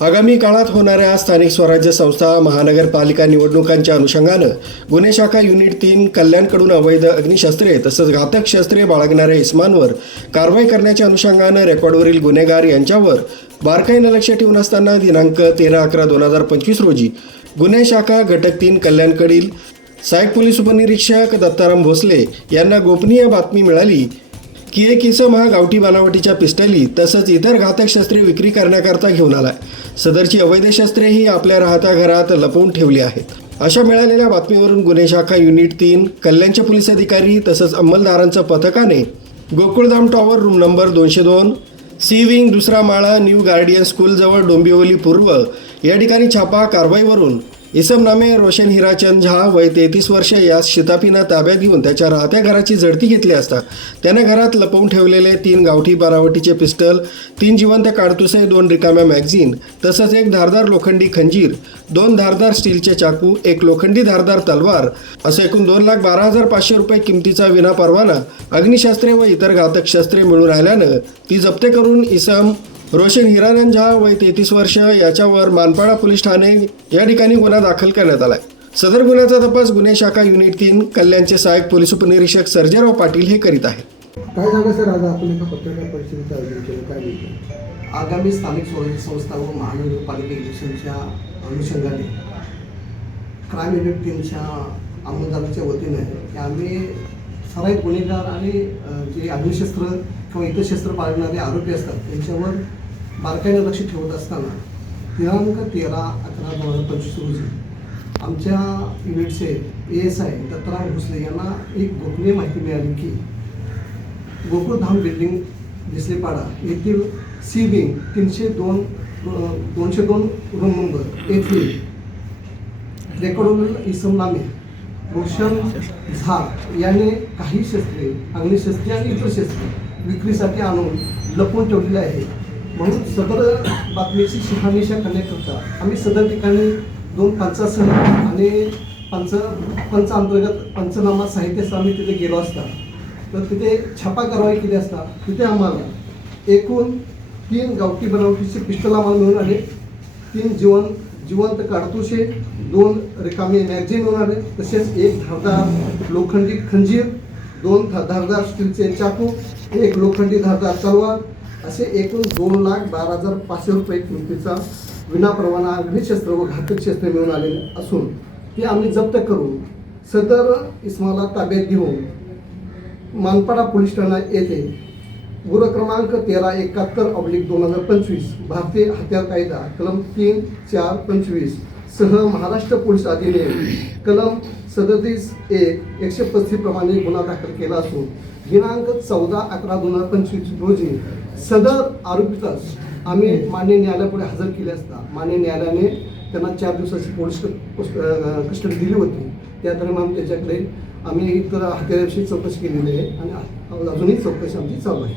आगामी काळात होणाऱ्या स्थानिक स्वराज्य संस्था महानगरपालिका निवडणुकांच्या अनुषंगानं गुन्हे शाखा युनिट 3 कल्याणकडून अवैध अग्निशस्त्रे तसंच घातक शस्त्रे बाळगणाऱ्या इस्मांवर कारवाई करण्याच्या अनुषंगानं रेकॉर्डवरील गुन्हेगार यांच्यावर बारकाईनं लक्ष ठेवून असताना दिनांक 13/11/2025 रोजी गुन्हे शाखा घटक 3 कल्याणकडील सहाय्यक पोलीस उपनिरीक्षक दत्ताराम भोसले यांना गोपनीय बातमी मिळाली की एक इसम हा गावठी बनावटीच्या पिस्टली तसंच इतर घातक शस्त्रे विक्री करण्याकरता घेऊन आला. सदरची अवैध शस्त्रे ही आपल्या राहत्या घरात लपवून ठेवली आहेत. अशा मिळालेल्या बातमीवरून गुन्हे शाखा युनिट 3 कल्याणचे पोलीस अधिकारी तसंच अंमलदारांचं पथकाने Gokuldham tower room number 202 C wing दुसरा माळा न्यू गार्डियन स्कूलजवळ डोंबिवली पूर्व या ठिकाणी छापा कारवाईवरून इसम नामे रोशन हिराचंद झा वय 33 वर्ष यास शिताफीनं ताब्यात घेऊन त्याच्या राहत्या घराची झडती घेतली असता त्याने घरात लपवून ठेवलेले 3 गावठी बनावटीचे पिस्टल, 3 जिवंत काडतुसे, 2 रिकाम्या मॅगझीन तसंच एक धारदार लोखंडी खंजीर, 2 धारदार स्टीलचे चाकू, 1 लोखंडी धारदार तलवार असं एकूण 2,12,500 रुपये किमतीचा विनापरवाना अग्निशस्त्रे व इतर घातक शस्त्रे मिळून आल्यानं ती जप्त करून इसम रोशन हिरानंद झा वय 33 वर्ष याच्यावर मानपाडा पोलीस ठाणे या ठिकाणी गुन्हा दाखल करण्यात आलाय. सदर गुन्ह्याचा तपास गुन्हे शाखा युनिट 3 कल्याणचे सहाय्यक पोलीस उपनिरीक्षक सर्जेराव पाटील हे करीत आहेत. काय झालं सर, आज आपण एका पत्रकार परिषदेचं आयोजन केलं, काय बोलतो? आगामी स्थानिक स्वराज्य संस्था व महानगरपालिका इलेक्शनच्या अनुषंगाने क्राईम युनिट 3च्या अंमलदाराच्या वतीने आम्ही सराईत गुन्हेगार आणि जे अग्निशस्त्र किंवा इतर शस्त्र बाळगणारे आरोपी असतात त्यांच्यावर बारकाईनं लक्ष ठेवत असताना दिनांक 13/11/2025 रोजी आमच्या युनिटचे ASI दत्ताराम भोसले यांना एक गोपनीय माहिती मिळाली की गोकुळधाम बिल्डिंग दिसलेपाडा येथील सी विंग 202 रूम नंबर येथील रेकॉर्डवरील इसम नामे रोशन झा याने काही शस्त्रे, अग्निशस्त्रे आणि इतर शस्त्रे विक्रीसाठी आणून लपवून ठेवलेले आहे. म्हणून सदर बातमीची शहानिशा करण्याकरता आम्ही सदर ठिकाणी 2 पंचासह आणि पंच अंतर्गत पंचनामा साहित्यासह आम्ही तिथे गेलो असता तर तिथे छापा कारवाई केली असता तिथे आम्हाला एकूण 3 गावठी बनावटीचे पिस्टल आम्हाला मिळून आले, 3 जिवंत काडतुसे, 2 रिकामे मॅगझीन मिळून आले, तसेच 1 धारदार लोखंडी खंजीर, 2 धारदार स्टीलचे चाकू, 1 लोखंडी धारदार तलवार असे एकूण 2,12,500 रुपये किमतीचा विनापरवाना अग्निशस्त्र व घातक शस्त्रे मिळून आलेले असून ते आम्ही जप्त करून सदर इसमाला ताब्यात घेऊन मानपाडा पोलीस ठाणा येथे गुन्हा क्रमांक 1371/2025 भारतीय हत्यार कायदा कलम 3(4)25 सह महाराष्ट्र पोलीस अधिनियम कलम 37(1)135 प्रमाणे गुन्हा दाखल केला असून दिनांक 14/11/2025 रोजी सदर आरोपीस आम्ही मान्य न्यायालयापुढे हजर केले असता मान्य न्यायालयाने त्यांना 4 दिवसाची पोलीस कस्टडी दिली होती. त्या दरम्यान त्याच्याकडे आम्ही इतर हत्याराविषयी चौकशी केलेली आहे आणि अजूनही चौकशी आमची चालू आहे.